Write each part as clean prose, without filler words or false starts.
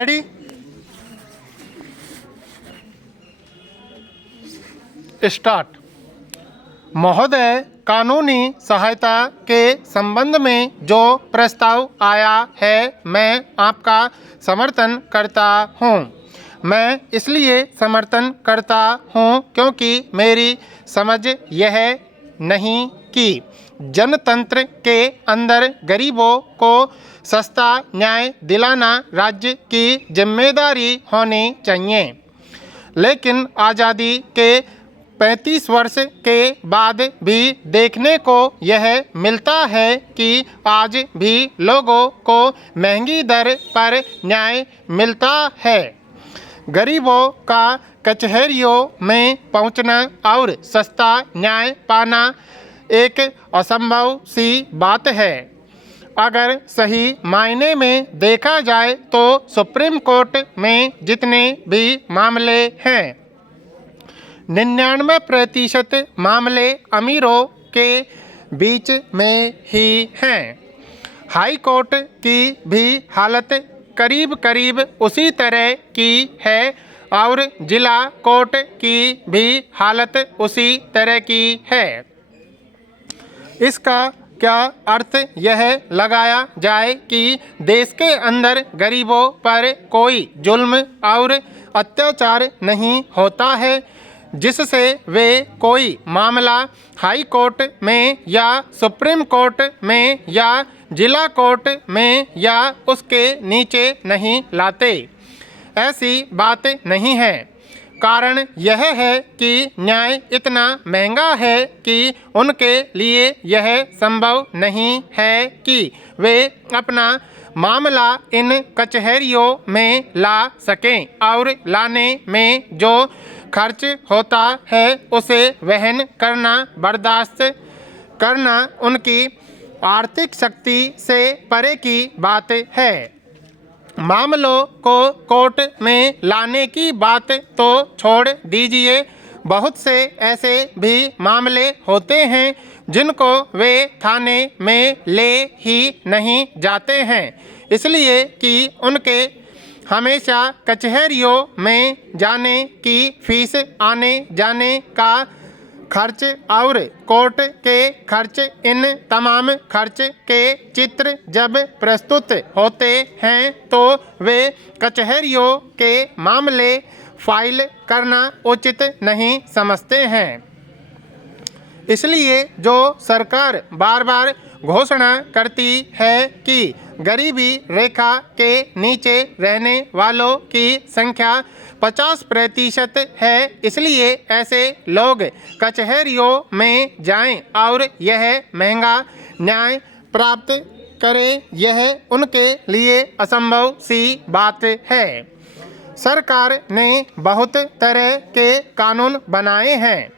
Ready start. महोदय, कानूनी सहायता के संबंध में जो प्रस्ताव आया है मैं आपका समर्थन करता हूं। मैं इसलिए समर्थन करता हूं क्योंकि मेरी समझ यह नहीं कि जनतंत्र के अंदर गरीबों को सस्ता न्याय दिलाना राज्य की जिम्मेदारी होनी चाहिए। लेकिन आज़ादी के 35 वर्ष के बाद भी देखने को यह मिलता है कि आज भी लोगों को महंगी दर पर न्याय मिलता है। गरीबों का कचहरियों में पहुंचना और सस्ता न्याय पाना एक असंभव सी बात है। अगर सही मायने में देखा जाए तो सुप्रीम कोर्ट में जितने भी मामले हैं 99% मामले अमीरों के बीच में ही हैं। हाई कोर्ट की भी हालत करीब करीब उसी तरह की है और जिला कोर्ट की भी हालत उसी तरह की है। इसका क्या अर्थ यह लगाया जाए कि देश के अंदर गरीबों पर कोई जुल्म और अत्याचार नहीं होता है जिससे वे कोई मामला हाई कोर्ट में या सुप्रीम कोर्ट में या जिला कोर्ट में या उसके नीचे नहीं लाते? ऐसी बात नहीं है। कारण यह है कि न्याय इतना महंगा है कि उनके लिए यह संभव नहीं है कि वे अपना मामला इन कचहरियों में ला सकें और लाने में जो खर्च होता है उसे वहन करना, बर्दाश्त करना उनकी आर्थिक शक्ति से परे की बात है। मामलों को कोर्ट में लाने की बात तो छोड़ दीजिए, बहुत से ऐसे भी मामले होते हैं जिनको वे थाने में ले ही नहीं जाते हैं, इसलिए कि उनके हमेशा कचहरियों में जाने की फीस, आने जाने का खर्च और कोर्ट के खर्च, इन तमाम खर्च के चित्र जब प्रस्तुत होते हैं तो वे कचहरियों के मामले फाइल करना उचित नहीं समझते हैं। इसलिए जो सरकार बार बार घोषणा करती है कि गरीबी रेखा के नीचे रहने वालों की संख्या 50% है, इसलिए ऐसे लोग कचहरियों में जाएं और यह महंगा न्याय प्राप्त करें, यह उनके लिए असंभव सी बात है। सरकार ने बहुत तरह के कानून बनाए हैं।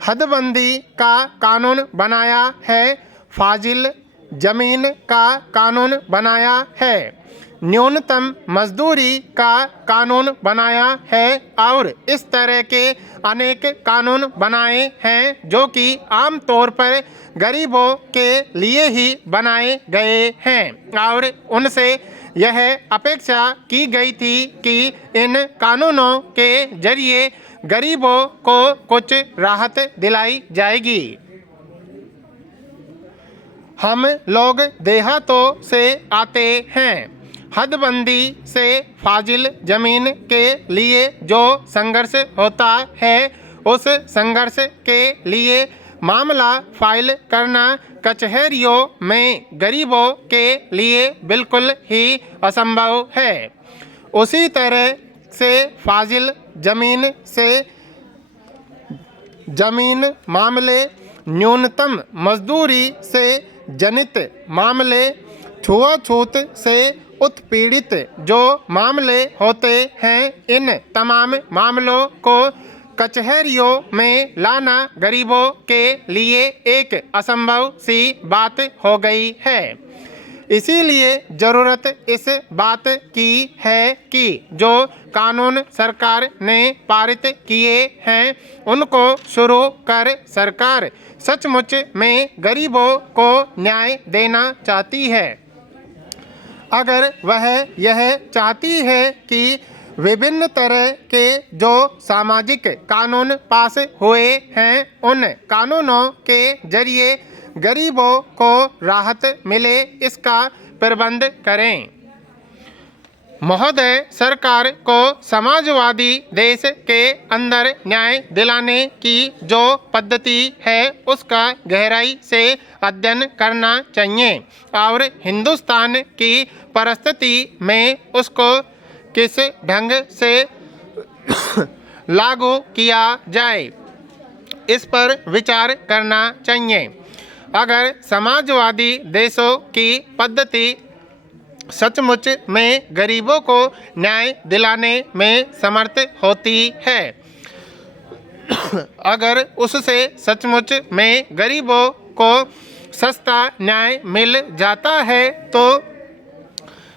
हदबंदी का कानून बनाया है, फाजिल जमीन का कानून बनाया है, न्यूनतम मजदूरी का कानून बनाया है और इस तरह के अनेक कानून बनाए हैं जो कि आम तौर पर गरीबों के लिए ही बनाए गए हैं और उनसे यह अपेक्षा की गई थी कि इन कानूनों के जरिए गरीबों को कुछ राहत दिलाई जाएगी। हम लोग देहातों से आते हैं। हदबंदी से फाजिल जमीन के लिए जो संघर्ष होता है उस संघर्ष के लिए मामला फाइल करना कचहरियों में गरीबों के लिए बिल्कुल ही असंभव है। उसी तरह से फाजिल जमीन से जमीन मामले, न्यूनतम मजदूरी से जनित मामले, छुआछूत से उत्पीड़ित जो मामले होते हैं, इन तमाम मामलों को कचहरियों में लाना गरीबों के लिए एक असंभव सी बात हो गई है। इसीलिए ज़रूरत इस बात की है कि जो कानून सरकार ने पारित किए हैं उनको शुरू कर सरकार सचमुच में गरीबों को न्याय देना चाहती है। अगर वह यह चाहती है कि विभिन्न तरह के जो सामाजिक कानून पास हुए हैं उन कानूनों के जरिए गरीबों को राहत मिले, इसका प्रबंध करें। महोदय, सरकार को समाजवादी देश के अंदर न्याय दिलाने की जो पद्धति है उसका गहराई से अध्ययन करना चाहिए और हिंदुस्तान की परिस्थिति में उसको किस ढंग से लागू किया जाए इस पर विचार करना चाहिए। अगर समाजवादी देशों की पद्धति सचमुच में गरीबों को न्याय दिलाने में समर्थ होती है, अगर उससे सचमुच में गरीबों को सस्ता न्याय मिल जाता है, तो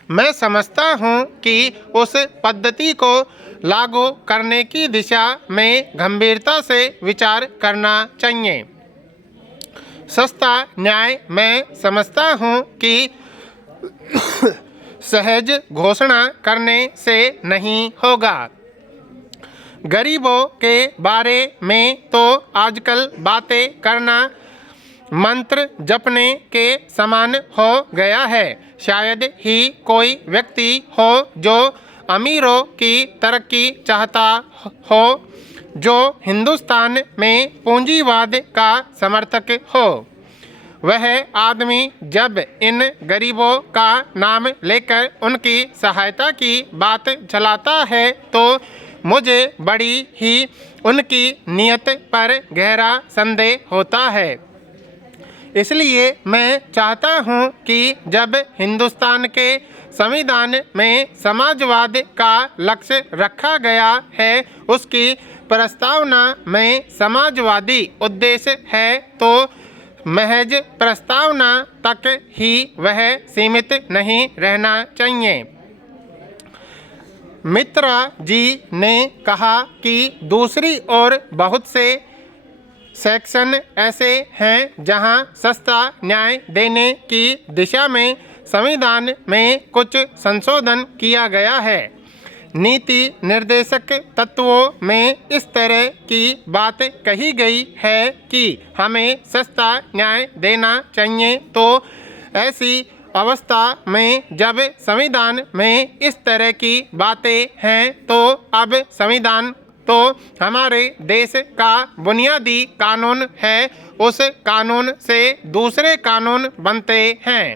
मैं समझता हूँ कि उस पद्धति को लागू करने की दिशा में गंभीरता से विचार करना चाहिए। सस्ता न्याय मैं समझता हूँ कि सहज घोषणा करने से नहीं होगा। गरीबों के बारे में तो आजकल बातें करना मंत्र जपने के समान हो गया है। शायद ही कोई व्यक्ति हो जो अमीरों की तरक्की चाहता हो, जो हिंदुस्तान में पूंजीवाद का समर्थक हो। वह आदमी जब इन गरीबों का नाम लेकर उनकी सहायता की बात चलाता है तो मुझे बड़ी ही उनकी नीयत पर गहरा संदेह होता है। इसलिए मैं चाहता हूँ कि जब हिंदुस्तान के संविधान में समाजवाद का लक्ष्य रखा गया है, उसकी प्रस्तावना में समाजवादी उद्देश्य है, तो महज प्रस्तावना तक ही वह सीमित नहीं रहना चाहिए। मित्रा जी ने कहा कि दूसरी ओर बहुत से सेक्शन ऐसे हैं जहां सस्ता न्याय देने की दिशा में संविधान में कुछ संशोधन किया गया है। नीति निर्देशक तत्वों में इस तरह की बात कही गई है कि हमें सस्ता न्याय देना चाहिए, तो ऐसी अवस्था में जब संविधान में इस तरह की बातें हैं तो अब संविधान तो हमारे देश का बुनियादी कानून है, उस कानून से दूसरे कानून बनते हैं।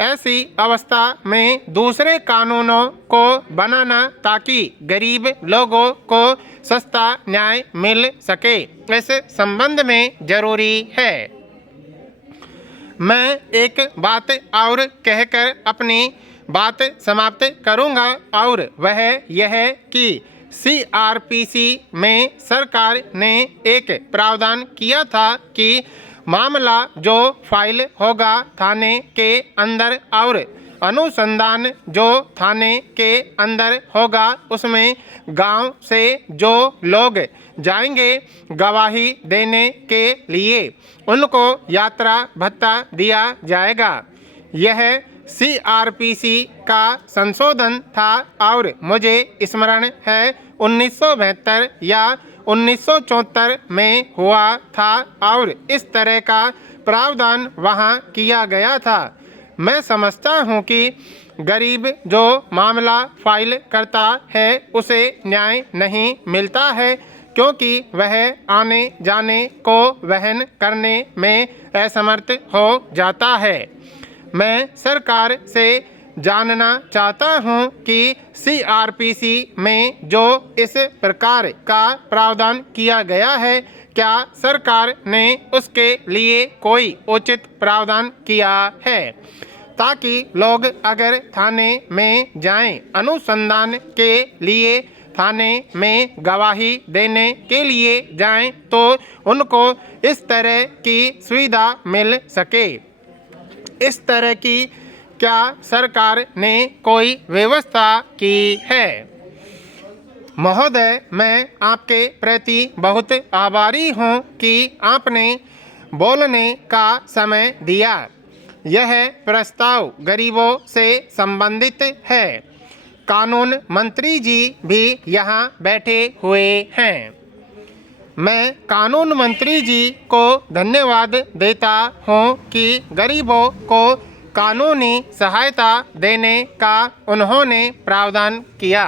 ऐसी अवस्था में दूसरे कानूनों को बनाना ताकि गरीब लोगों को सस्ता न्याय मिल सके, इस संबंध में जरूरी है। मैं एक बात और कहकर अपनी बात समाप्त करूंगा और वह यह कि CRPC में सरकार ने एक प्रावधान किया था कि मामला जो फाइल होगा थाने के अंदर और अनुसंधान जो थाने के अंदर होगा, उसमें गांव से जो लोग जाएंगे गवाही देने के लिए, उनको यात्रा भत्ता दिया जाएगा। यह CRPC का संशोधन था और मुझे स्मरण है 1972 या 1974 में हुआ था और इस तरह का प्रावधान वहाँ किया गया था। मैं समझता हूँ कि गरीब जो मामला फाइल करता है उसे न्याय नहीं मिलता है, क्योंकि वह आने जाने को वहन करने में असमर्थ हो जाता है। मैं सरकार से जानना चाहता हूं कि CRPC में जो इस प्रकार का प्रावधान किया गया है, क्या सरकार ने उसके लिए कोई उचित प्रावधान किया है, ताकि लोग अगर थाने में जाएं अनुसंधान के लिए, थाने में गवाही देने के लिए जाएं, तो उनको इस तरह की सुविधा मिल सके। इस तरह की क्या सरकार ने कोई व्यवस्था की है? महोदय, मैं आपके प्रति बहुत आभारी हूँ कि आपने बोलने का समय दिया। यह प्रस्ताव गरीबों से संबंधित है। कानून मंत्री जी भी यहाँ बैठे हुए हैं। मैं कानून मंत्री जी को धन्यवाद देता हूँ कि गरीबों को कानूनी सहायता देने का उन्होंने प्रावधान किया।